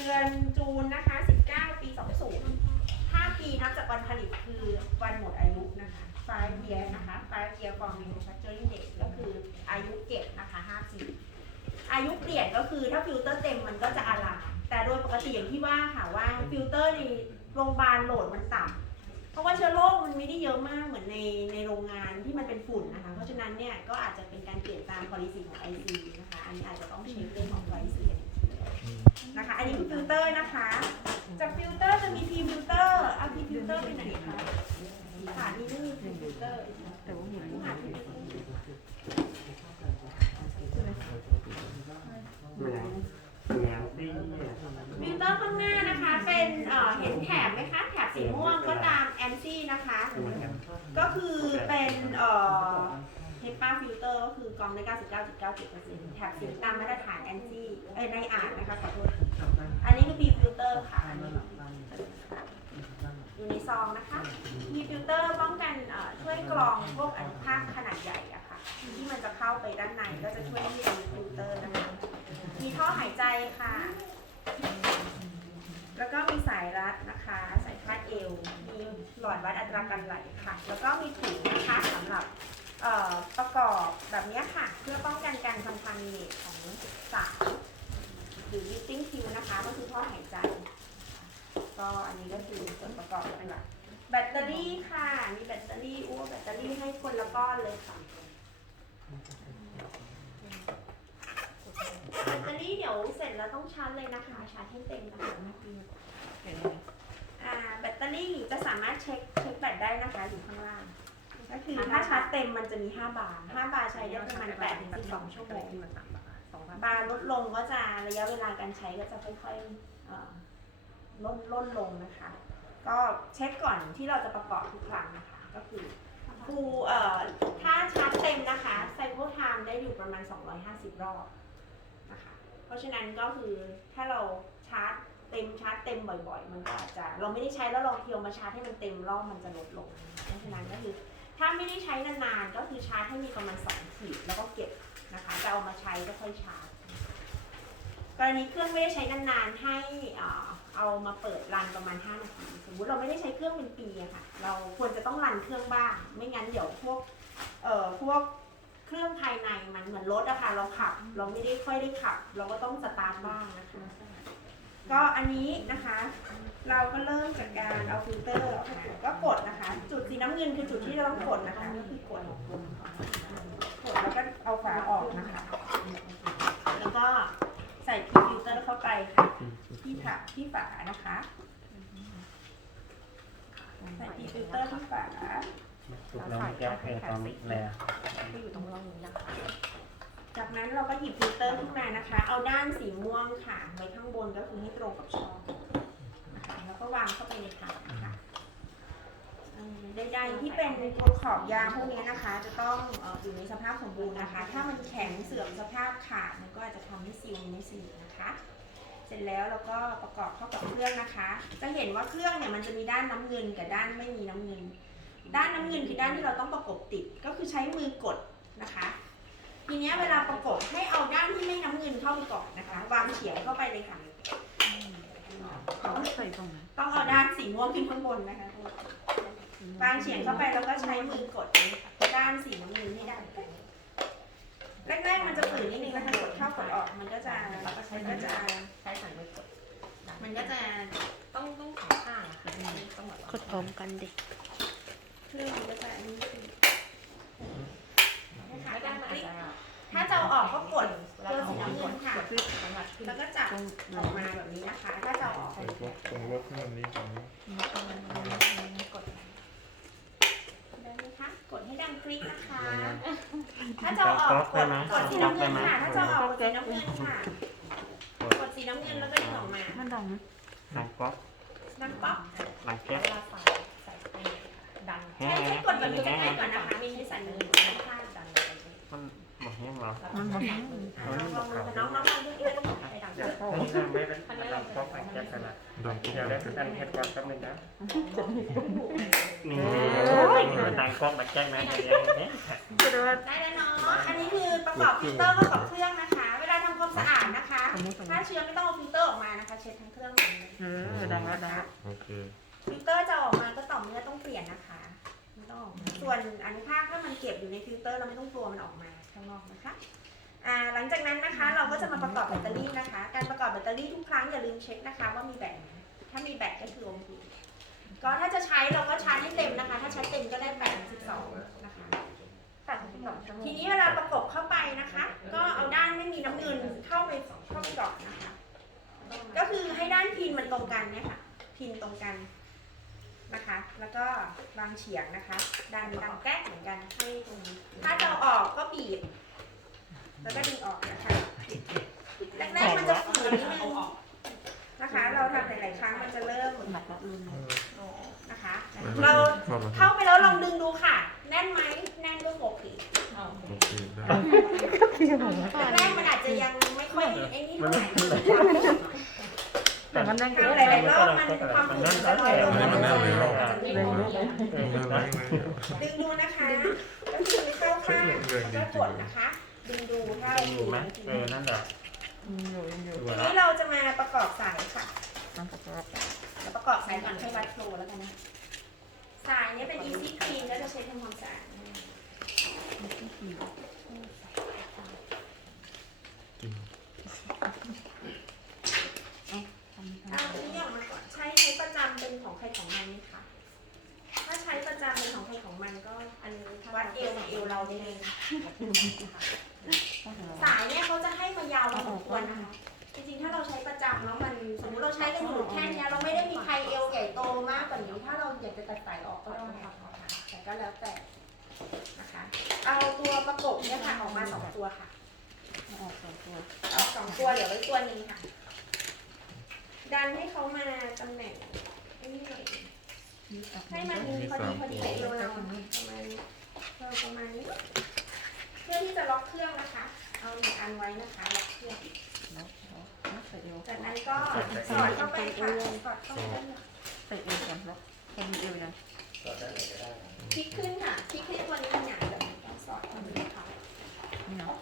ดือนจูนนะคะ 19 ปี 20 5 ปีนับจากวันผลิตคือวันหมดอายุนะคะ five year นะคะ five year from manufacturing date ก็คืออายุเก็บนะคะ5ปีอายุเปลี่ยนก็คือถ้าฟิลเตอร์เต็มมันก็จะอาลามแต่โดยปกติอย่างที่ว่าค่ะว่าฟิลเตอร์ในโรงพยาบาลโหลดมันต่ำเพราะว่าเชื้อโรคมันไม่ได้เยอะมากเหมือนในในโรงงานที่มันเป็นฝุ่นนะคะ เพราะฉะนั้นเนี่ยก็อาจจะเป็นการเปลี่ยนตาม policy ของ IC นะคะ อันนี้อาจจะต้องเช็คเรื่องของ policy นอีกทีนะคะ อันนี้คือฟิลเตอร์นะคะ จากฟิลเตอร์จะมี P ฟิลเตอร์เอา P ฟิลเตอร์ไปไหนคะค่ะนี่ไม่มี P ฟิลเตอร์แต่ว่าหมุนหา P ฟิลเตอร์แหนมแหนมซี่เนี่ยฟิลเตอร์ข้างหน้านะคะเป็นเอ่อเห็นแถบไหมคะแถบสีม่วงก็ตามแอนซี่นะคะ ก็คือเป็นเอ่อ เฮปาฟิลเตอร์ก็คือกรองได้ 99.97%แถบสีตามมาตรฐานแอนซี่เอ้ยในอ่านนะคะขอโทษ อันนี้คือ P ฟิลเตอร์ค่ะอยู่ในซองนะคะ P ฟิลเตอร์ป้องกันช่วยกรองพวกอนุภาคขนาดใหญ่อะค่ะ ที่มันจะเข้าไปด้านในก็จะช่วยที่เป็นฟิลเตอร์นะคะ มีท่อหายใจค่ะ แล้วก็มีสายรัดนะคะ สายคาดเอว มีหลอดวัดอัตราการไหลค่ะ แล้วก็มีถุงนะคะสำหรับ เอ่อประกอบแบบนี้ค่ะ เพื่อป้องกันการคอนทามิเนตของสารหรือ breathing tube นะคะ ก็คือท่อหายใจ ก็อันนี้ก็คือส่วนประกอบหลักแบตเตอรี่ค่ะ มีแบตเตอรี่อ้วแบตเตอรี่ให้คนละก้อนเลยค่ะแบตเตอรี่เดี๋ยวเสร็จแล้วต้องชาร์จเลยนะคะ ชาร์จให้เต็มนะคะอ่าแบตเตอรี่จะสามารถเช็คเช็คแบตได้นะคะอยู่ข้างล่าง ก็คือถ้าชาร์จเต็มมันจะมี 5 บาร์5บาร์ใช้ได้ประมาณ8ถึง12 ชั่วโมงบาร์ลดลงก็จะระยะเวลาการใช้ก็จะค่อยๆเอ่อลดลดลงนะคะ ก็เช็คก่อนที่เราจะประกอบทุกครั้งนะคะ ก็คือฟูเอ่อถ้าชาร์จเต็มนะคะไซเคิลไทม์ได้อยู่ประมาณ 250 รอบนะคะ เพราะฉะนั้นก็คือถ้าเราชาร์จเต็มชาร์จเต็มบ่อย ๆ มันก็อาจจะเราไม่ได้ใช้แล้วลองเทียวมาชาร์จให้มันเต็มรอบมันจะลดลง ไม่ได้ใช้นานๆ ก็คือชาร์จให้มีประมาณ 2 ขีด แล้วก็เก็บนะคะจะเอามาใช้ก็ค่อยชาร์จ กรณีเครื่องไม่ได้ใช้นานๆ ให้เอามาเปิดรันประมาณ5นาที สมมติเราไม่ได้ใช้เครื่องเป็นปีอะค่ะ เราควรจะต้องรันเครื่องบ้าง ไม่งั้นเดี๋ยวพวกเอ่อพวกเครื่องภายในมันเหมือนรถอะค่ะ เราขับ เราไม่ได้ค่อยได้ขับ เราก็ต้องสตาร์ทบ้างนะคะ ก็อันนี้นะคะ เราก็เริ่มจากการเอาฟิลเตอร์ออกมาก็กดนะคะ จุดสีน้ำเงินคือจุดที่เราต้องกดนะคะก็คือกดกดแล้วก็เอาฝาออกนะคะ แล้วก็ใส่พีฟิลเตอร์เข้าไปค่ะที่ฝาที่ฝานะคะใส่พีฟิลเตอร์ที่ฝาถูกน้องแก้วเพลตอนนี้แล้วก็อยู่ตรงร่องนี้นะคะจากนั้นเราก็หยิบฟิลเตอร์ขึ้นมานะคะ เอาด้านสีม่วงค่ะไว้ข้างบนก็คือให้ตรงกับช่องนะคะ แล้วก็วางเข้าไปในถังนะคะเอ่อใดๆที่เป็นตัวขอบยางพวกนี้นะคะ จะต้องเอ่ออยู่ในสภาพสมบูรณ์นะคะ ถ้ามันแข็งเสื่อมสภาพขาดมันก็อาจจะทำให้ซีลไม่สนิทนะคะ เสร็จแล้วเราก็ประกอบเข้ากับเครื่องนะคะ จะเห็นว่าเครื่องเนี่ยมันจะมีด้านน้ำเงินกับด้านไม่มีน้ำเงิน ด้านน้ำเงินคือด้านที่เราต้องประกบติดก็คือใช้มือกดนะคะ ทีเนี้ยเวลาประกบให้เอาด้านที่ไม่น้ำเงินเข้าไปก่อนนะคะ วางเฉียงเข้าไปเลยค่ะ เขาใส่ตรงนั้นต้องเอาด้านสีม่วงขึ้นข้างบนนะคะวางเฉียงเข้าไปแล้วก็ใช้มือกดด้านสีน้ำเงินให้ได้แรกๆมันจะฝืนนิดนึงนะคะกดเข้ากดออกมันก็จะมันก็จะใช้สันไว้กด มันก็จะต้องต้องสองข้างอะค่ะต้องแบบกดพร้อมกันดิเครื่องมันก็จะอันนี้นะคะไม่ได้ด้านมันคลิกจะ ถ้าจะเอาออกก็กดแล้วเอาออกกดกดขึ้นสำหรับขึ้นแล้วก็จับออกมาแบบนี้นะคะ ถ้าจะเอาออกตรงรถตรงรถข้างนี้ตรงนี้กดได้ไหมคะ กดให้ดังกรี๊ดนะคะ ถ้าจะเอาออกกดกดสีน้ำเงินค่ะ ถ้าจะเอาออกกดสีน้ำเงินค่ะ กดสีน้ำเงินแล้วก็ดึงออกมา มันดังไหมหลังก๊อกดังป๊อกหลังเวแก๊สลาใส่ใส่ไปดันใช้ใช้กดแบบนี้ง่ายก่อนนะคะ มีใช้สั่นมือดันข้างดันไปเลยมัน หมดแห้งเหรอแล้วก็ใส่มือน้องลองมือน้องน้องลองดูไม่ต้องให้ดันเดี๋ยวนี่ทำไม่เป็นหลังก๊อกหลังแก๊สกันละโดนเดี๋ยวได้กันเฮ็ดก่อนแป๊บนึงนะนี่โอ้มันดังก๊อกหลังแก๊สนะเดี๋ยวนี้กระโดดได้แล้วเนาะอันนี้คือประกอบฟิลเตอร์เข้ากับเครื่องนะคะ เวลาทำความความสะอาดนะคะถ้าเชื้อไม่ต้องเอาฟิลเตอร์ออกมานะคะ เช็ดทั้งเครื่องเลยเออดังแล้วดังแล้วโอเคฟิลเตอร์จะออกมาก็ต่อเมื่อต้องเปลี่ยนนะคะไม่ต้องออกมาส่วนอนุภาคถ้ามันเก็บอยู่ในฟิลเตอร์เราไม่ต้องกลัวมันออกมา ข้างนอกนะคะอ่าหลังจากนั้นนะคะเราก็จะมาประกอบแบตเตอรี่นะคะ การประกอบแบตเตอรี่ทุกครั้งอย่าลืมเช็คนะคะว่ามีแบตไหมถ้ามีแบตก็คือโอเคก็ถ้าจะใช้เราก็ชาร์จให้เต็มนะคะ ถ้าใช้เต็มก็ได้แบต12นะคะทีนี้เวลาประกบเข้าไปนะคะ ก็เอาด้านไม่มีน้ำเงินเข้าไปเข้าไปก่อนนะคะ ก็คือให้ด้านพินมันตรงกันเนี่ยค่ะ พินตรงกัน นะคะ แล้วก็วางเฉียงนะคะ ดันดันแก้เหมือนกันให้ตรงนี้ถ้าจะเอาออกก็บีบ แล้วก็ดึงออกนะคะแรกๆมันจะฝืนนิดนึงนะคะ เราทำหลายๆครั้งมันจะเริ่มหนักแล้วลืมนะคะ เราเข้าไปแล้วลองดึงดูค่ะ แน่นไหมแน่นก็โอเคโอเคได้แรกๆมันอาจจะยังไม่ค่อยไอ้นี่เท่าไหร่ แต่มันนั่งทำหลายๆรอบมันความฝืนจะน้อยลงอันนี้มันแน่นเลยเนาะเร็วลูกเออไม่ไม่ไม่ดึงดูนะคะก็คือเข้าข้างแล้วก็กดนะคะ ดึงดูถ้าอยู่ไหมเออนั่นแหละทีนี้เราจะมาประกอบสายค่ะนั่งประกอบเราประกอบสายก่อนให้วัดโฟล์แล้วกันนะสายเนี้เป็น easy clean แล้วจะใช้ทำความสะอาด จริง เอาอันนี้ออกมาก่อน ใช้ใช้ประจำเป็นของใครของมันไหมคะ ถ้าใช้ประจำเป็นของใครของมันก็อันนี้วัดเอวกับเอวเราได้เลยสายเนี่ยเขาจะให้มายาวพอสมควรนะคะ จริงๆ ถ้าเราใช้ประจำแล้วมันสมมติเราใช้กันอยู่แค่เนี้ยเราไม่ได้มีใครเอวใหญ่โตมากกว่านี้ถ้าเราอยากจะตัดสายออกก็ต้องทำนะคะแต่ก็แล้วแต่นะคะ เอาตัวประกบเนี่ยค่ะออกมาสองตัวค่ะออกสองตัวเอาสองตัวเหลือไว้ตัวหนึงค่ะ ดันให้เขามาตำแหน่งไอ้นี่หน่อย ให้มันพอดีพอดีกับเอวเราประมาณเราประมาณนี้ เพื่อที่จะล็อกเครื่องนะคะ เอาหนึ่งอันไว้นะคะล็อกเครื่องใส่เอวจากนั้นก็สอดเข้าไปค่ะสอดเข้าไปใส่เอวก่อนแล้วพอมีเอวยังพลิกขึ้นค่ะพลิกให้ตัวนี้มันหงาแบบต้องสอดเข้าไปค่ะเนาะ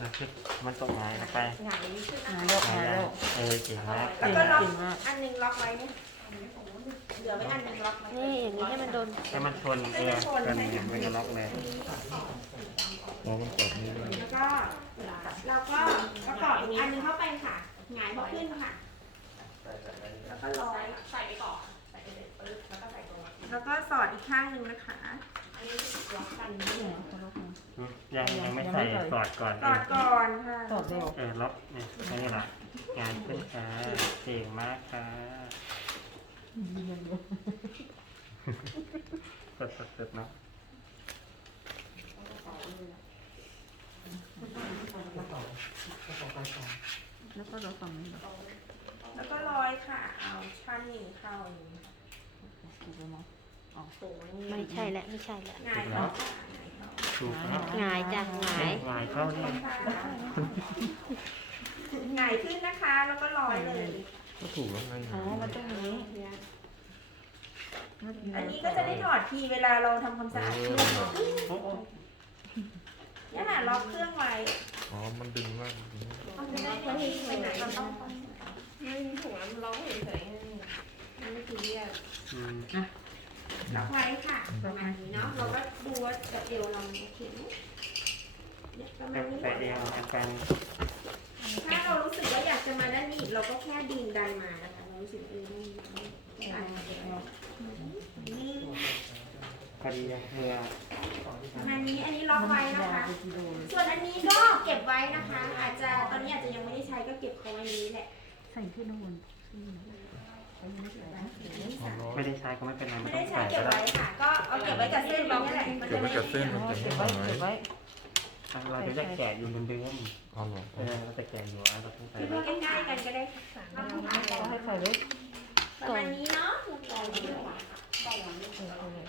นะคือมันตกหายออกไปหงายนี้ขึ้นนะมายกมาแล้วเออเก่งมากแล้วก็ล็อกอันหนึงล็อกไว้เนี่ย เหลือไว้อันหนึงล็อกไว้นี่อย่างนี้ให้มันโดนให้มันชนเออกันเนี่ยมันจะล็อกเลยเรามันกดนี้ด้วยแล้วก็เราก็ประกอบอีกอันหนึงเข้าไปค่ะหงายขึ้นค่ะ แล้วก็ร้อยใส่ไปก่อนใส่ไปเลยปึ๊บแล้วก็ใส่ตัวแล้วก็สอดอีกข้างหนึ่งนะคะ อันนี้ล็อกกันนี่เหรอเขาล็อกมายังยังไม่ใส่สอดก่อนสอดก่อนค่ะตอดเร็วเออล็อกเนี่ยแค่นี้แหละงานขึ้นค่ะเก่งมากค่ะ เรียนเยอะสดสดสดเนะแล้วก็เราฝั่งนี้เหรอแล้วก็ร้อยค่ะ เอาชั้นหนึ่งเข้าถูกแล้วมั้งไม่ใช่แล้วไม่ใช่แล้วหงายเข้าค่ะหงายเข้าถูกแล้วหงายจ้ะหงายหงายเข้านี่หงายขึ้นนะคะ แล้วก็ร้อยเลย ก็ถูกแล้วไงอ๋อมันต้องอย่างนี้อันนี้ก็จะได้ถอดทีเวลาเราทำความสะอาดเครื่องโอ้โหเนี่ยค่ะล็อกเครื่องไว้อ๋อ มันดึงมากดึงมากไม่ได้ไปไหนเราต้องไม่ถูกแล้วมันร้องเฉยไม่ซีเรียสอืมล็อกไว้ค่ะประมาณนี้เนาะเราก็ดูว่ากับเอวเราโอเคไหมเนี่ยประมาณนี้ใส่เอวอาการ ถ้าเรารู้สึกว่าอยากจะมาด้านนี้อีกเราก็แค่ดึงดันมานะคะเรารู้สึกเออนี่อะนี่พอดีเมื่อประมาณนี้อันนี้ล็อกไว้นะคะกิโลเลยส่วนอันนี้ก็เก็บไว้นะคะ อาจจะตอนนี้อาจจะยังไม่ได้ใช้ก็เก็บเขาไว้นี้แหละใส่ขึ้นข้างบนขึ้นนะเขายังไม่ใส่นะความร้อนไม่ได้ใช้ก็ไม่เป็นไรไม่ไม่ได้ต้องใช้ใส่เก็ก็บได้ ไว้ค่ะ ก็เอาเก็บไว้กับเส้นนี้แหละมันเก็บจะไว้ได้กับเส้นมันอ๋อจะเก็บไม่ไว้หายเก็บไว้ เราจะแกะอยู่บนเดือนอ๋อเหรอเออเราจะแกะอยู่เราต้องใส่คือไว้ใกล้ๆกันก็ได้ค่ะก็ให้ใส่เลยประมาณนี้เนาะ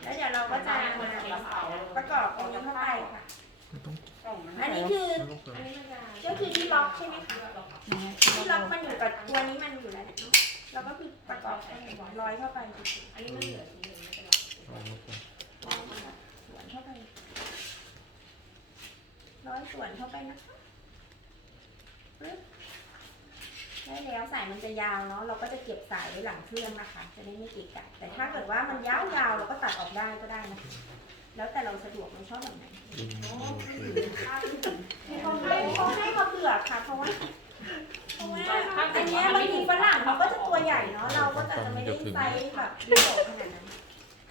แล้วเดี๋ยวเราก็จะมาประกอบตรงนี้เข้าไปค่ะไม่ต้องอันนี้คือไม่ต้องเติมก็คือที่ล็อกใช่ไหมคะที่ล็อกมันอยู่กับตัวนี้มันอยู่แล้วเนาะเราก็คือประกอบให้ร้อยเข้าไปอันนี้มันเหลือทีนึงไม่เป็นไรเอาแล้วก็ร้อยส่วนเข้าไปร้อยส่วนเข้าไปนะคะปึ๊บได้แล้วสายมันจะยาวเนาะเราก็จะเก็บสายไว้หลังเครื่องนะคะ จะได้ไม่เกะกะแต่ถ้าเกิดว่ามันยาวๆเราก็ตัดออกได้ก็ได้นะคะแล้วแต่เราสะดวกเราชอบแบบไหนอืมโอเคเขาให้เขาให้เขาเผือกค่ะเพราะว่าเพราะว่าอันเนี้ยบางทีฝรั่งเขาก็จะตัวใหญ่เนาะเราก็จะไม่ได้ไซส์แบบยุโรปขนาดนั้น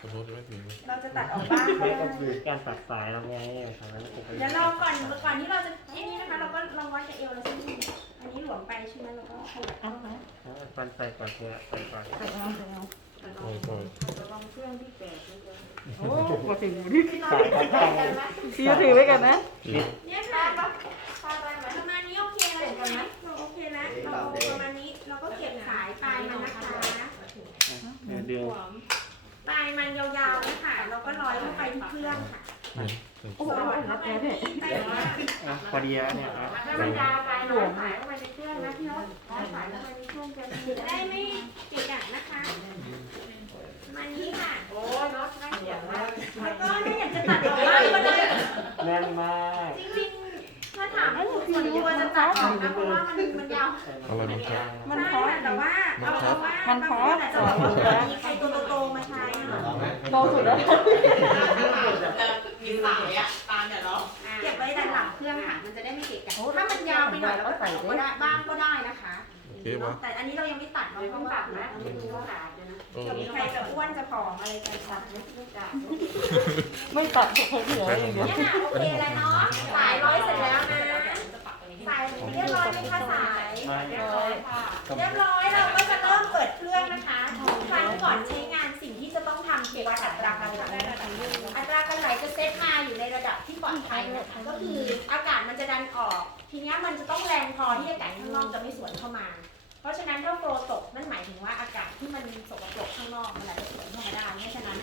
ขอโทษไม่ถึงเราจะตัดออกบ้างก็นี่ก็ได้คือการตัดสายเราไงทำให้มันเป็นประโยเดี๋ยวชน์เราก่อนก่อนที่เราจะไอ้นี่นะคะ เราก็ลองวัดกับเอวเราสักนิดนึงอันนี้หลวมไปใช่ไหมเราก็ขยับเข้ามาเอาฟันใส่ก่อนเนี่ยใส่ก่อนโอ้ยโอ้ยโอ้ปกติอยู่นี่พี่น้อยถือกันไหมพี่ถือไว้กันนะเนี่ยค่ะประมาณนี้โอเคแล้วใช่ไหมเราโอเคแล้วเราประมาณนี้เราก็เก็บสายปลายมันนะคะเดี๋ยวดึง ปลายมันยาวๆนะคะเราก็ร้อยเข้าไปที่เครื่องค่ะเนี่ยใส่โอ้โหรับแล้วเนี่ยอะพอดีแล้วเนี่ยอะถ้ามันยาวไปหลวมสายเข้าไปในเครื่องนะพี่น้องร้อยสายเข้าไปในเครื่องจะได้ไม่ติดอะนะคะมานี้ค่ะ โอ้ยน็อตน่าเกลียดมากแล้วก็ถ้าอยากจะตัดออกบ้างก็ได้ แน่นมากจริงๆถ้าถามส่วนตัวจะตัดออกนะเพราะว่ามันมันยาวอะไรมันครับ มันพอแต่ว่าเอาเอาว่ามันพอบางคนอาจจะบอกว่ามีใครตัว โตๆมาใช้โตสุดแล้วมีสายอะตามเนี่ยเนาะเก็บไว้ด้านหลังเครื่องค่ะ มันจะได้ไม่เกะกะถ้ามันยาวไปหน่อยเราก็ใส่ก็ได้บ้างก็ได้นะคะโอเคปะแต่อันนี้เรายังไม่ตัดเราต้องตัดนะเราไม่รู้ว่าโอ้เดี๋ยวมีใครจะอ้วนจะผอมอะไรกันตัดไม่รู้จักไม่ตัดเขาเหลืออย่างเดียวเนี่ยค่ะโอเคแล้วเนาะสายร้อยเสร็จแล้วนะสายเรียบร้อยไหมคะสายเรียบร้อยค่ะเรียบร้อยเราก็จะเริ่มเปิดเครื่องนะคะทุกครั้งก่อนใช้งานสิ่งที่ จะต้องทำคือวัดอัตราการไหลอัตราการไหลจะเซตมาอยู่ในระดับที่ปลอดภัยนะคะก็คืออากาศมันจะดันออก ทีนี้มันจะต้องแรงพอที่อากาศข้างนอกจะไม่สวนเข้ามา เพราะฉะนั้นถ้าโฟลตกนั่นหมายถึงว่าอากาศที่มันสกปรกข้างนอกมันอาจจะสวนเข้ามาได้เพราะฉะนั้น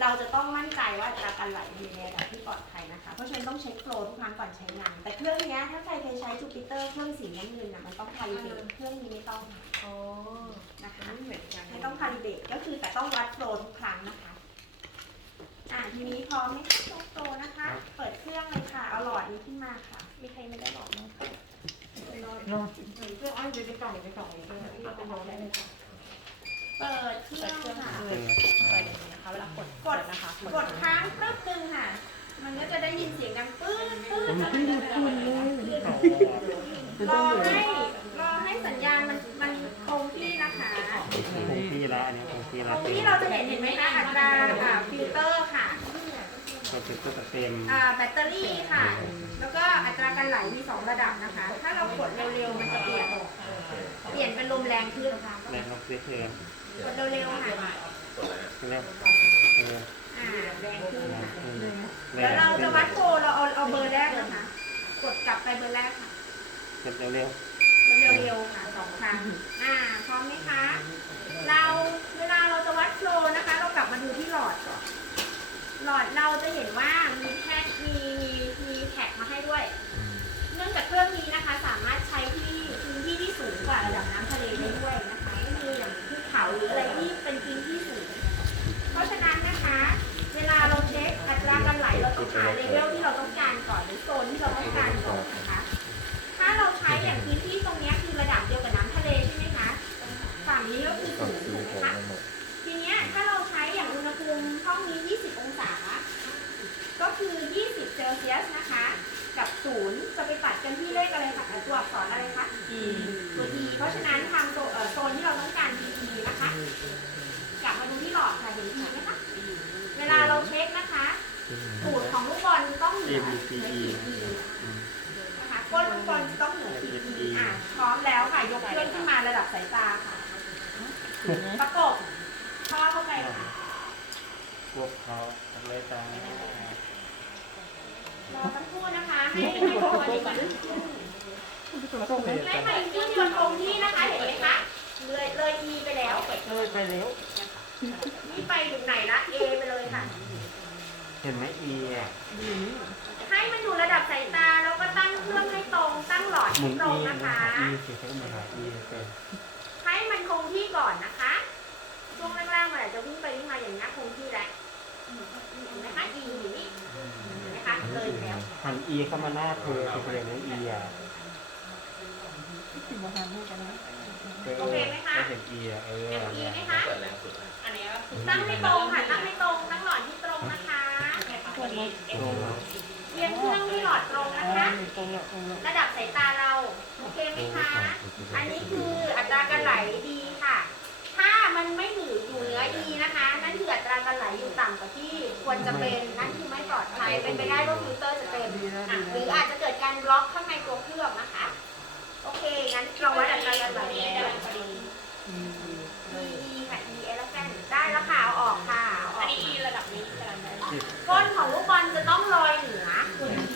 เราจะต้องมั่นใจว่าอัตราการไหลอยู่ในระดับที่ปลอดภัยนะคะ เพราะฉะนั้นต้องเช็คโฟลทุกครั้งก่อนใช้งาน แต่เครื่องนี้ถ้าใครเคยใช้จูปิเตอร์เครื่องสีน้ำเงินน่ะมันต้องคาลิเบรตเครื่องนี้ไม่ต้องโอ้ นะคะไม่เหมือนกันไม่ต้องคาลิเบรตก็คือแต่ต้องวัดโฟลทุกครั้งนะคะ อ่าทีนี้พร้อมไหมคะโฟโตนะคะ เปิดเครื่องเลยค่ะ เอาหลอดนี้ขึ้นมาค่ะ มีใครไม่ได้หลอดไหมคะเพื่ออ้อยจะไปกล่องไปกล่องเลยที่เราไปมองได้เลยค่ะเปิดเครื่องค่ะเออไปเดี๋ยวนี้นะคะเวลากดกดนะคะ กดค้างปึ๊บนึงค่ะ มันก็จะได้ยินเสียงดังปื้ดปื้ดแล้วมันก็จะรอให้รอให้สัญญาณมันมันคงที่นะคะ คง ที่แล้วอันนี้คงที่ตแล้วรงที่เราจะเห็นเห็นไหมคะอัตราอ่าฟิลเตอร์ค่ะก็เป็นตัวเต็มอ่าแบตเตอรี่ค่ะ แล้วก็อัตราการไหลมีสองระดับนะคะ ถ้าเรากดเร็วๆมันจะเปลี่ยน เปลี่ยนเป็นลมแรงขึ้นค่ะแรงลงเสียเทินกดเร็วๆค่ะเร็วเอออ่าแรงขึ้นค่ะแรเดี๋ยวงเราจะวัดโฟลเราเอาเอาเบอร์แรกนะคะ กดกลับไปเบอร์แรกค่ะเร็วเร็ว เร็วๆค่ะสองครั้งอ่าพร้อมไหมคะ เราเวลาเราจะวัดโฟลว์นะคะ เรากลับมาดูที่หลอดก่อนหลอดเราจะเห็นว่ามีแท็กมีมีมีแท็กมาให้ด้วย เนื่องจากเครื่องนี้นะคะ สามารถใช้ที่พื้นที่ที่สูงกว่าระดับน้ำทะเลได้ด้วยนะคะก็คืออย่างภูเขาหรืออะไรที่เป็นพื้นที่สูง เพราะฉะนั้นนะคะ เวลาเราเช็คอัตราการไหลเราต้องหาเลเวลที่เราต้องการก่อนหรือโซนที่เราต้องการ คือ 20 เซลเซียสนะคะ กับศูนย์จะไปตัดกันที่เลขอะไรคะตัวอักษรอะไรคะอีตัว E เพราะฉะนั้นทางโซเอ่อโซนที่เราต้องการ E นะคะ กลับมาดูที่หลอดค่ะเห็น E ไหมคะ เวลาเราเช็คนะคะสูตรของลูกบอลต้องเหนือเหนือ E นะคะก้นลูกบอลต้องเหนือ E อะพร้อมแล้วค่ะ ยกเครื่องขึ้นมาระดับสายตาค่ะ ประกบข้อเข้าไปค่ะ พวกเขาเลยตาม รอสักครู่นะคะ ให้ให้ตัวนี้ก่อนให้มันขึ้นบนตรงที่นะคะ เห็นไหมคะ เลยเลย E ไปแล้ว เลยไปเร็วนี่ไปถึงไหนละ A ไปเลยค่ะ เห็นไหมอีอะให้มันอยู่ระดับสายตา แล้วก็ตั้งเครื่องให้ตรง ตั้งหลอดหมุให้นตรอีงหมุนะนคะ อีเสียงมันหาอีเป็นให้มันคงที่ก่อนนะคะ ช่วงแรกๆมันอาจจะวิ่งไปวิ่งมาอย่างนี้ยคงที่แล้วเห็นไหมคะ E อยู่นี่เห็นไหมคะเลยแล้วหันอีเข้ามาหน้าเธอคือเปลี่ยนเป็นอีอะสิบวันให้กันนะโอเคไหมคะไม่เห็นเอียเออเอ็มอีเนี่ยไหมคะอันนี้ก็คือตั้งให้ตรงค่ะตั้งให้ตรงตั้งหลอดที่ตรงนะคะควรมาตรงแล้วเวียนเครื่องที่หลอดตรงนะคะตรงละตรงละระดับสายตาเราโอเคไหมคะ อันนี้คืออัตราการไหลดีค่ะถ้า มันไม่อยู่อยู่เหนือ E นะคะ นั่นคืออัตราการไหลอยู่ต่ำกว่าที่ควรจะเป็น นั่นคือไม่ปลอดภัย เป็นไปได้ว่าฟิลเตอร์จะเต็มดีแล้วอะดีหรือแล้วอาจจะเกิดการบล็อกข้างในตัวเครื่องนะคะ โอเค งั้นเราวัดอัตราการไหลแล้วอืมดี E ค่ะ E เอลแฟนได้แล้วค่ะเอาออกค่ะเอาออัอนกนี้อีระดับนี้กำลังได้ก้นของลูกบอลจะต้องลอยเหนือ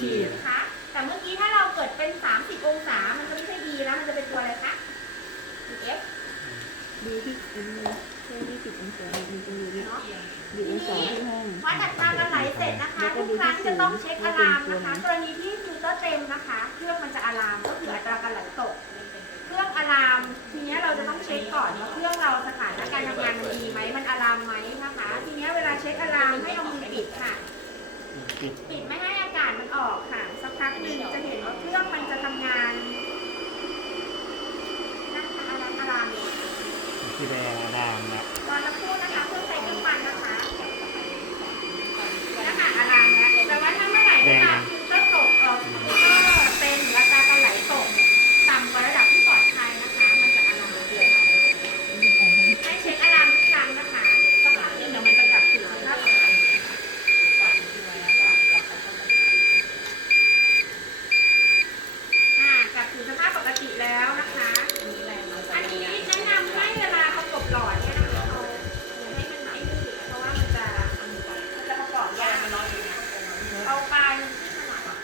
ขีดนะคะ แต่เมื่อกี้ถ้าเราเกิดเป็น 30 องศา มันจะไม่ใช่ E แล้ว มันจะเป็นตัวอะไรคะ F ดูที่อันนี้แค่ที่สิบองศามันจะอยู่ที่เนาะดูองศาที่ห้องวัดอัตราการไหลเสร็จนะคะ ทุกครั้งจะต้องเช็คอะลามนะคะ กรณีที่ฟิลเตอร์เต็มนะคะ เครื่องมันจะอะลามก็คืออัตราการไหลตก เครื่องอะลาม ทีเนี้ยเราจะต้องเช็คก่อนว่าเครื่องเราสถานะการทำงานมันดีไหมมันอะลามไหมนะคะ ทีเนี้ยเวลาเช็คอะลามให้เอามือปิดค่ะปิดปิดไม่ให้อากาศมันออกค่ะ สักพักหนึ่งจะเห็นว่าเครื่องมันจะทำงานนะคะอะลามอะลามเนี่ย ที่แบงดามนะรอสักครู่นะคะเพื่อใช้เครื่องปั่นนะคะนะคะอารามนะแต่ว่าถ้าเมื่อไหร่ก็ตามฟิลเตอร์ตกเออฟิลเตอร์เป็นหรืออัตราการไหลตกต่ำกว่าระดับที่ปลอดภัยนะคะ มันจะอะลามเตือนเราให้เช็คอะลามทุกครั้งนะคะสักพักหนึ่งเดี๋ยวมันจะกลับสู่สภาพปกติอ่ากลับสู่สภาพปกติแล้วนะคะ อันนี้แนะนำให้เวลาประกบหลอดเนี่ยนะคะเอาให้มันไม่ดื้อเพราะว่ามันจะมันจะประกอบยากมันน้อยอยู่นะเอาปลายมันขึ้นมาหน่อย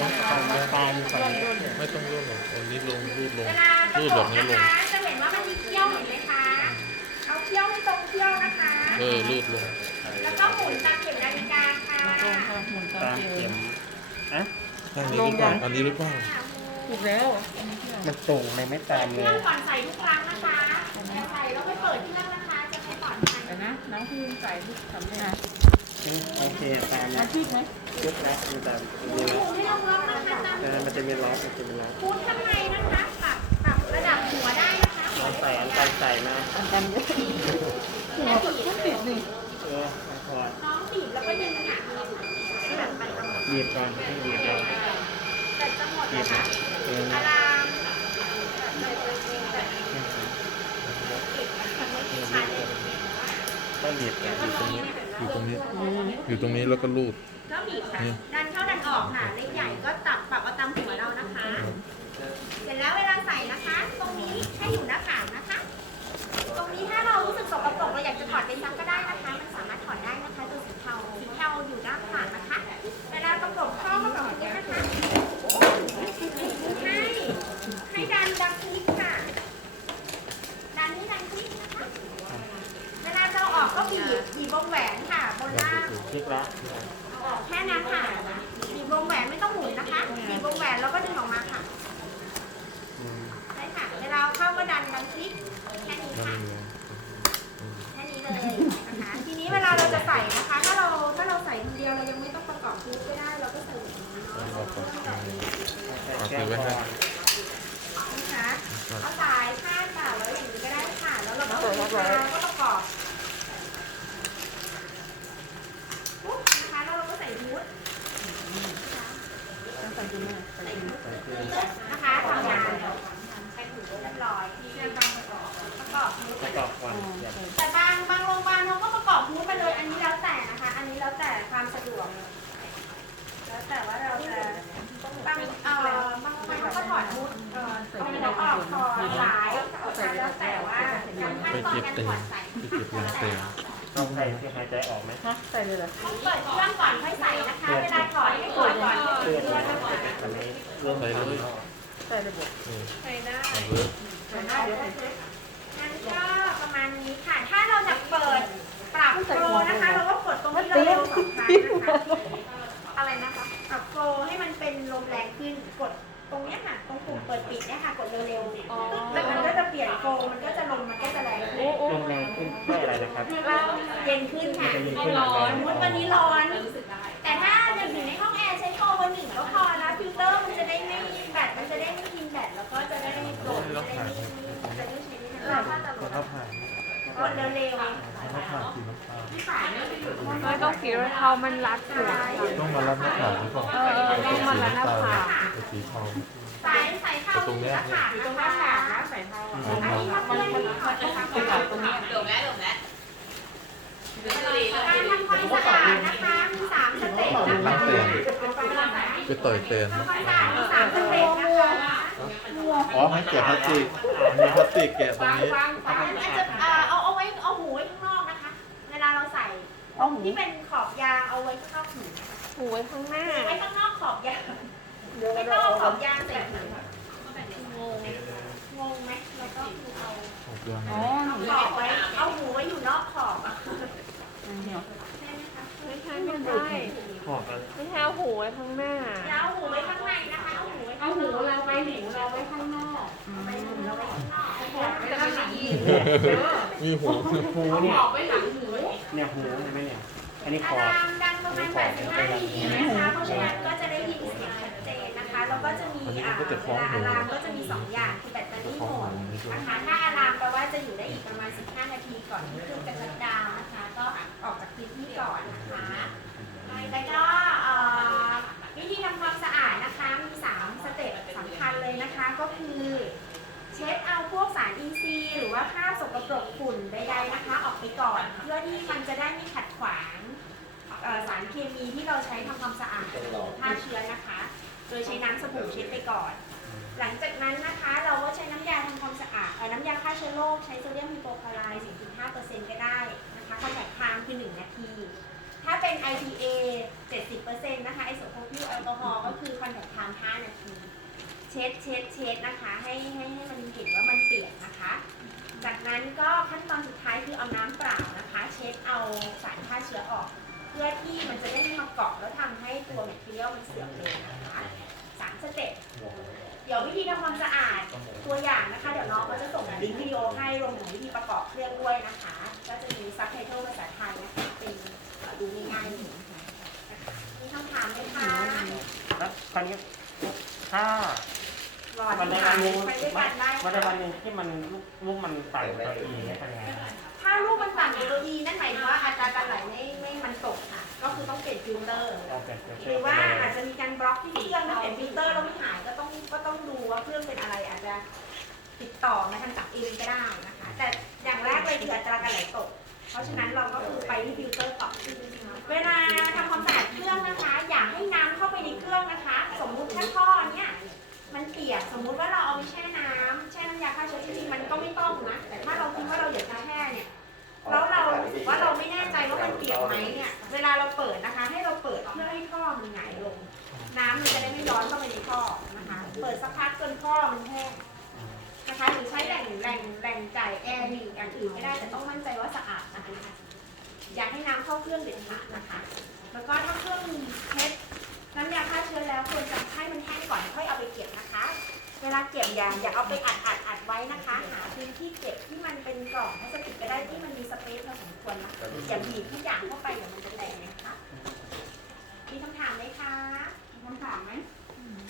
ต้องตามตามฝั่งนี้ ไม่ต้องรูดหรอกเอานี้ลงรูดลง เวลาประ รูด ก แบบ บนี้ นะ ลง คะ จะเห็นว่ามันมีเขี้ยวเห็นไหมคะ เอาเขี้ยวให้ตรงเขี้ยวนะคะ เออรูดลง แล้วก็หมุนตามเข็มนาฬิกาค่ะ ตรงค่ะหมุนตา ตาม ม เข็ เข็ ม มอะ ทางนี้หรือเปล่าอันนี้หรือเปล่า ถูกแล้ว มันตรงไหมไม่เปิตาดมเคเลรื่อยงก่อนใส่ทุกครั้งนะคะอย่าใส่แล้วไปเปิดเครื่องนะคะ จะไม่ปลอดภัยแต่นะน้องพี่ใส่ที่สำเร็จโอเคตามอานะชีพไหมยุบแล้วมันตามหมุนให้ลงล็อกนะคะตามเออมันจะมีล็อกมันจะมีล็อกพูดข้างในนะคะปรับปรับระดับหัวได้นะคะหัเราวใส่ได้อันใส่ใส่ใส่มาอันกันเยอะหัวต้องติดนี่เออเอาพอน้องบีบแล้วก็ดึงหางให้แบบมันเอาหมดบีบก่อนให้บีบก่อนแต่จะหมดบีนะบคะเอออารามแบบเลยตัวเองแบบเก็บมันไม่ชัดเลย ต้องบีบก่อนอยู่ตรงนี้ อยู่ตรงนี้แล้วก็รูด ก็บีบค่ะ นี่ ดันเข้าดันออกค่ะเล็กใหญ่ก็ตับปรับเอาตามหัวเรานะคะ เสร็จแล้วเวลาใส่นะคะ ตรงนี้ให้ แล้วเราก็ดึงมาแล้วก็ประกอบปุ๊บนะคะแล้วเราก็ใส่ฮูดต้องใส่ถุงมือใส่ถุงฮูดนะคะทำงานใส่ถุงเรียบร้อยที่เรียบร้อยประกอบประกอบฮูดประกอบก่อนแต่บางบางโรงพยาบาลเขาก็ประกอบฮูดไปเลยอันนี้แล้วแต่นะคะ อันนี้แล้วแต่ความสะดวกแล้วแต่ว่าเราจะบางเอ่อบางโรงพยาบาลเขาก็ถอดฮูดเอ่อเอาหัวออกถอดสายแล้วแต่ว่า การขั้นตอนการถอดสายไปเก็บรังเต็มต้องใส่ที่หายใจออกไหมฮะใส่เลยเหรอต้องเปิดเครื่องก่อนค่อยใส่นะคะ เวลาถอดให้ถอดก่อนให้เลืเปิอดดเครื่องนะคะอันนี้เรื่องใส่เลยใส่เลยบอกเออใส่ได้เอาเลยใส่หน้าเดี๋ยวใส่งั้นก็ประมาณนี้ค่ะ ถ้าเราจะเปิดปรับโปรนะคะ เราก็กดตรงที่เราเร็วสองครั้งนะคะ ลมแรงขึ้นเพื่ออะไรนะครับเราเย็นขึ้นค่ะมันจะเย็นขึ้นร้อนเหรอสมมติวันนี้ร้อน แต่ถ้าอย่างอยู่ในห้องแอร์ใช้โฟลว์วันหนึ่งก็พอนะฟิลเตอร์มันมันจะได้ไม่กินแบตแล้วก็จะได้โหลดจะได้ไม่จะได้ใช้ได้นานแล้วถ้าผ่านก็เร็วถ้าผ่านสีน้ำตาลไม่ต้องคิดว่าเขามันรัดหัวต้องมารับหน้าผากหรือเปล่าเออต้องมารัดหน้าผากไอ้สีทองๆสายสายเข้าตรงเนี้ยขาดอยู่ตรงนะหน้าคะผาก นะใส่เท้าอือะมอันนี้ถ้าเพื่อนที่ถอดนะคะไปตัดตรงนี้การทำความสะอาดนะคะมีสามสเต็ปนะล้างคะเตียงไปต่อยเตียงทำความสะอาดมีสามสเต็ปนะคะอ๋อให้แกะพลาสติกมีพลาสติกแกะตรงนี้อันนี้จะเอ่อเอาเอาไว้เอาหูไว้ข้างนอกนะคะ เวลาเราใส่เอาหูที่เป็นขอบยางเอาไว้ข้างนอกหูหูไว้ข้างหน้าไว้ข้างนอกขอบยางไม่ต้องเอาขอบยางใส่หูงง งงไหมแล้วก็คือเอาออกยังอ๋อขอบไว้เอาหูไว้อยู่นอกขอบอะใช่ไหมคะไม่ใช่ไม่ใช่ขอบกันไม่ใช่เอาหูไว้ข้างหน้าแล้วเอาหูไว้ข้างในนะคะเอาหูไว้เอาข้างนหูอกเราไว้หูเราไว้ข้างนอกไปหูเราไว้ข้างนอกแต่ไม่ดีมีหูหูเอาเนี่ยหอกไว้หลังหูเนี่ยหูเห็นไหมเนี่ย อันนี้คอาอรามดังประมาณ85ทีนะคะเพราะฉะนั้น ก็จะมีอ่าเวลาอารามก็จะมี 2 อย่างคือแบตเตอรี่หมดนะคะถ้าอารามแปลว่าจะอยู่ได้อีกประมาณ 15 นาทีก่อนที่เครื่องจะชัดดาวน์นะคะ ก็ออกจากพื้นที่ก่อนนะคะแล้วก็เอ่อวิธีทำความสะอาดนะคะมี 3 สเต็ปสำคัญเลยนะคะก็คือเช็ดเอาพวกสารอินทรีย์หรือว่าคราบสกปรกฝุ่นใดๆนะคะ ออกไปก่อน เพื่อที่มันจะได้ไม่ขัดขวางเอ่อสารเคมีที่เราใช้ทำความสะอาดหรือฆ่าเชื้อนะคะ โดยใช้น้ำสบู่เช็ดไปก่อน หลังจากนั้นนะคะเราก็ใช้น้ำยาทำความสะอาดเอ่อน้ำยาฆ่าเชื้อโรคใช้โซเดียมฮิโปคลอไรด์0.5%ก็ได้นะคะคอนแทคไทม์คือ 1 นาที ถ้าเป็น IPA 70%นะคะไอโซโพพิลแอลกอฮอล์ก็คือคอนแทคไทม์5นาที เช็ดเช็ดเช็ดนะคะ ให้ให้ให้มันเห็นว่ามันเปียกนะคะ จากนั้นก็ขั้นตอนสุดท้ายคือเอาน้ำเปล่านะคะ เช็ดเอาสารฆ่าเชื้อออก พื่อที่มันจะได้ไม่มาเกาะแล้วทำให้ตัวแบคทีเรียมันเสื่อมเร็วนะคะสามสเต็ปเดี๋ยววิธีทำความสะอาดตัวอย่างนะคะ เดี๋ยวน้องก็จะส่งลิงก์วิดีโอให้รวมถึงวิธีประกอบเครื่องด้วยนะคะ ก็จะมีซับไตเติลภาษาไทยนะคะเป็นเอ่อดูง่ายๆเลยนะคะมีคำถามไหมคะแล้วคราวนี้ถ้ารอวันที่ใดถาวัมนหนึ่งไปด้วยกันได้ วันใดวันค่ะหนึ่งที่มันลูกลูกมันต่างกันอีกเนี่ยเป็นยังไงถ้า ลูกมันต่ำกว่าตัว E นั่นหมายถึงว่าอัตราการไหลไม่ไม่มันตกค่ะ ก็คือต้องเปลี่ยนฟิลเตอร์เราเป็นเป็นหรือว่าอาจจะมีการบล็อกที่เครื่องถ้าเปลี่ยนฟิลเตอร์แล้วไม่หายก็ต้องก็ต้องดูว่าเครื่องเป็นอะไรอาจจะติดต่อมาทางตับเองก็ได้นะคะ แต่อย่างแรกเลยคืออัตราการไหลตก เพราะฉะนั้นเราก็คือไปที่ฟิลเตอร์ก่อนเวลาทำความสะอาดเครื่องนะคะ อยากให้น้ำเข้าไปในเครื่องนะคะ สมมุติถ้าท่อเนี่ยมันเปียกสมมุติว่าเราเอาไปแช่น้ำแช่น้ำยาฆ่าเชื้อจริงๆมันก็ไม่ต้องนะแต่ถ้าเราคิดว่าเราอยากจะแช่เนี่ย แล้วเรารู้สึกว่าเราไม่แน่ใจว่ามันเปียกไหมเนี่ย เวลาเราเปิดนะคะ ให้เราเปิดเพื่อให้ท่อมันหงายลง น้ำมันจะได้ไม่ร้อนเข้าไปในท่อนะคะ เปิดสักพักจนท่อมันแห้งนะคะหรือใช้แหล่งแหล่งแหล่งจ่ายแอร์หรืออย่างอื่นก็ได้แต่ต้องมั่นใจว่าสะอาดนะคะอยากให้น้ำเข้าเครื่องเด็ดขาดนะคะ แล้วก็ถ้าเครื่องเช็ดน้ำยาฆ่าเชื้อแล้วควรจะให้มันแห้งก่อนค่อยเอาไปเก็บนะคะ เวลาเก็บอย่าอย่าเอาไปอัดอัดอัดไว้นะคะ เก็บที่มันเป็นกล่องพลาสติกก็ได้ที่มันมีสเปซพอสมควรนะอย่าบีบทุกอย่างเข้าไปเดี๋ยวมันจะแตกนะคะมีคำถามไหมคะคำถามไหม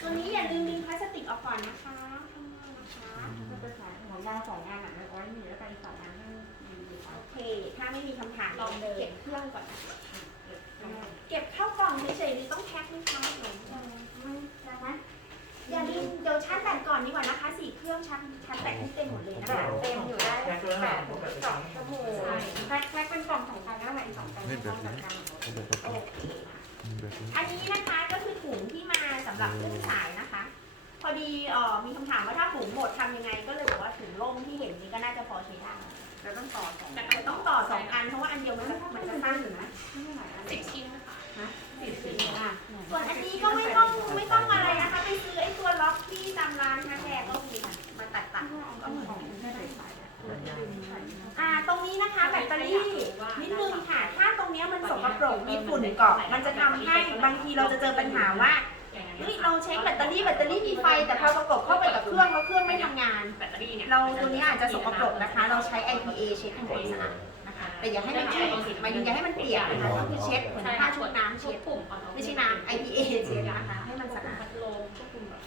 ตัวนี้อย่าลืมดึงพลาสติกออกก่อนนะคะข้างนอกนะคะจะไปขายของเราสองงานอะแล้วอ้อยมีแล้วไปสองงานให้ดีกว่าโอเค ถ้าไม่มีคำถามลองเก็บเครื่องก่อนนะคะเก็บเข้ากล่องเฉยๆหรือต้องแพ็คไหมคะหรือไม่นะคะ อย่าลืมเดี๋ยวชาร์จแบตก่อนดีกว่านะคะสี่เครื่องชาร์จชาร์จแบตให้เต็มหมดเลยนะคะเต็มอยู่ได้แปดถึงสองชั่วโมงใช่แพ็คแพ็คเป็นกล่องสองพันแล้วอะไรสองพันนี่แบบนี้โอเคค่ะแบบนี้อันนี้นะคะก็คือถุงที่มาสำหรับขึ้นสายนะคะ พอดีเอ่อมีคำถามว่าถ้าถุงหมดทำยังไงก็เลยบอกว่าถุงล่มที่เห็นนี้ก็น่าจะพอใช้ได้แล้วต้องต่อสองแต่ต้องต่อสองอันเพราะว่าอันเดียวมันจะมันจะสั้นอยู่นะสิบชิ้น รกมีฝุ่นเกาะมันจะทำให้บางทีเราจะเจอปัญหาว่าเฮ้ยเราเช็คแบตเตอรี่แบตเตอรี่มีไฟ แต่พอประกบเข้าไปกับเครื่องแล้วเครื่องไม่ทำงาน แบตเตอรี่เนี่ยเราตัวนี้อาจจะสกปรกนะคะ เราใช้ IPA เช็ดทำความสะอาดนะคะ แต่อย่าให้มันแฉะหมายถึงอย่าให้มันเปียกนะคะก็คือเช็ดเหมือนผ้าชุบน้ำเช็ดไม่ใช่น้ำ IPA เช็ดนะคะให้มันสะอาดพัดลมควบคุมแบบ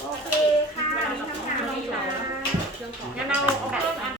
โอเคค่ะมีคำถามไหมคะงั้นเราเอาเครื่อง